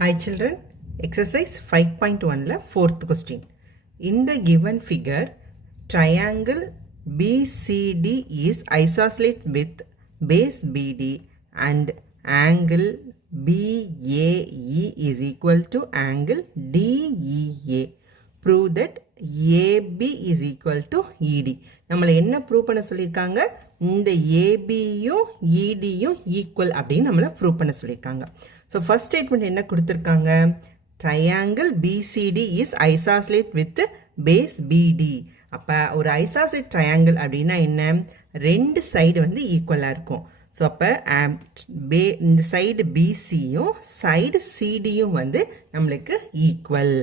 Hi children, exercise 5.1 fourth question. In the given figure, triangle BCD is isosceles with base BD and angle BAE is equal to angle DEA. Prove that AB is equal to ED. நம்மளை என்ன prove பண்ண சொல்லியிருக்காங்க? இந்த ABயும் EDயும் equal அப்படின்னு நம்மளை prove பண்ண சொல்லியிருக்காங்க. So first statement என்ன கொடுத்துருக்காங்க? Triangle BCD is isosceles with base BD. அப்போ ஒரு ஐசாஸ்லேட் ட்ரையாங்கிள் அப்படின்னா என்ன? ரெண்டு சைடு வந்து ஈக்குவலாக இருக்கும். ஸோ அப்போ இந்த சைடு BCயும் சைடு CDயும் வந்து நம்மளுக்கு ஈக்குவல்.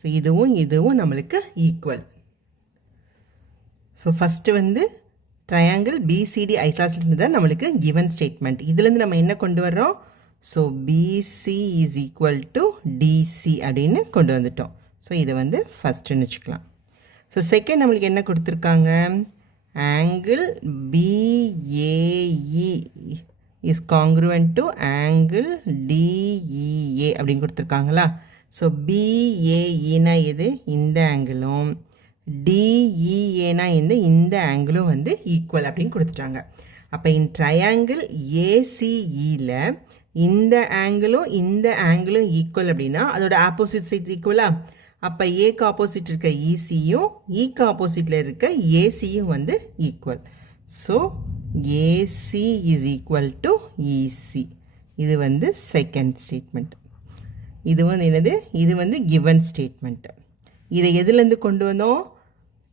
ஸோ இதுவும் நம்மளுக்கு ஈக்குவல். ஸோ ஃபஸ்ட்டு வந்து ட்ரையாங்கிள் BCD ஐசாஸ்லேட் தான் நம்மளுக்கு கிவன் ஸ்டேட்மெண்ட். இதுலேருந்து நம்ம என்ன கொண்டு வர்றோம்? So BC is equal to DC அப்படின்னு கொண்டு வந்துட்டோம். ஸோ இதை வந்து ஃபஸ்ட்டுன்னு வச்சுக்கலாம். ஸோ செகண்ட் நம்மளுக்கு என்ன கொடுத்துருக்காங்க? Angle BAE is congruent to angle DEA அப்படின்னு கொடுத்துருக்காங்களா? ஸோ BAEனா இது இந்த ஆங்கிளும் DEAனா இந்த ஆங்கிளும் வந்து ஈக்குவல் அப்படின்னு கொடுத்துட்டாங்க. அப்போ இன் ட்ரையாங்கிள் ACEல இந்த ஆங்கிளும் ஈக்குவல் அப்படின்னா அதோட ஆப்போசிட் சைட் ஈக்குவலா? அப்போ ஏக்கு ஆப்போசிட் இருக்க ECயும் ஈக்கு ஆப்போசிட்டில் இருக்க ACயும் வந்து equal. So AC is equal to EC. இது வந்து செகண்ட் ஸ்டேட்மெண்ட். இது வந்து என்னது? இது வந்து கிவன் ஸ்டேட்மெண்ட். இதை எதுலேருந்து கொண்டு வந்தோம்?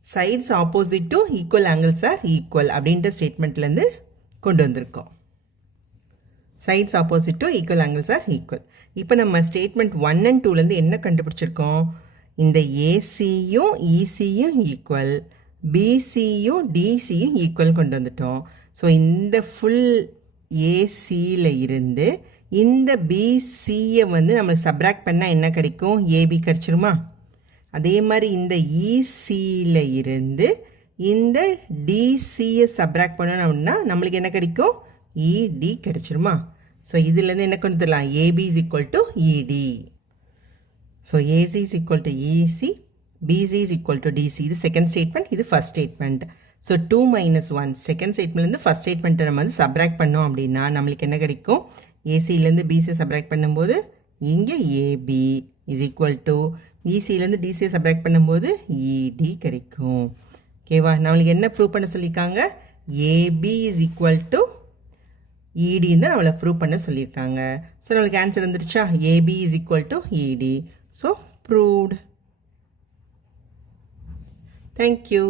Sides opposite to equal angles are equal அப்படின்ற ஸ்டேட்மெண்ட்லேருந்து கொண்டு வந்திருக்கோம். Sides opposite to equal angles are equal. இப்போ நம்ம ஸ்டேட்மெண்ட் 1 and 2லேருந்து என்ன கண்டுபிடிச்சிருக்கோம்? இந்த ACயும் ECயும் ஈக்குவல், BCயும் DCயும் ஈக்குவல் கொண்டு வந்துட்டோம். ஸோ இந்த ஃபுல் ACயில் இருந்து இந்த BCயை வந்து நம்ம சப்ராக்ட் பண்ணால் என்ன கிடைக்கும்? AB கிடச்சிருமா? அதே மாதிரி இந்த ECயில் இருந்து இந்த DCயை சப்ராக்ட் பண்ணணும் அப்படின்னா நம்மளுக்கு என்ன கிடைக்கும்? ED கிடைச்சிருமா? ஸோ இதுலேருந்து என்ன கொண்டு தரலாம்? AB is equal to ED. So AC is equal to EC, BC is equal to DC. இது செகண்ட் ஸ்டேட்மெண்ட், இது ஃபர்ஸ்ட் ஸ்டேட்மெண்ட். ஸோ 2 - 1 செகண்ட் ஸ்டேட்மெண்ட்லேருந்து ஃபர்ஸ்ட் ஸ்டேட்மெண்ட்டை நம்ம வந்து சப்ராக்ட் பண்ணோம் அப்படின்னா நம்மளுக்கு என்ன கிடைக்கும்? ஏசியிலேருந்து பிசியை சப்ராக்ட் பண்ணும்போது இங்கே AB இஸ் ஈக்குவல் டு ECலேருந்து DCயை சப்ராக்ட் பண்ணும்போது ED கிடைக்கும். ஓகேவா? நம்மளுக்கு என்ன ப்ரூவ் பண்ண சொல்லியிருக்காங்க? AB இஸ் ஈக்குவல் டு EDன்னு தான் நம்மளை ப்ரூவ் பண்ண சொல்லியிருக்காங்க. ஸோ நம்மளுக்கு ஆன்சர் வந்துருச்சா? AB is equal to ED. So proved. Thank you.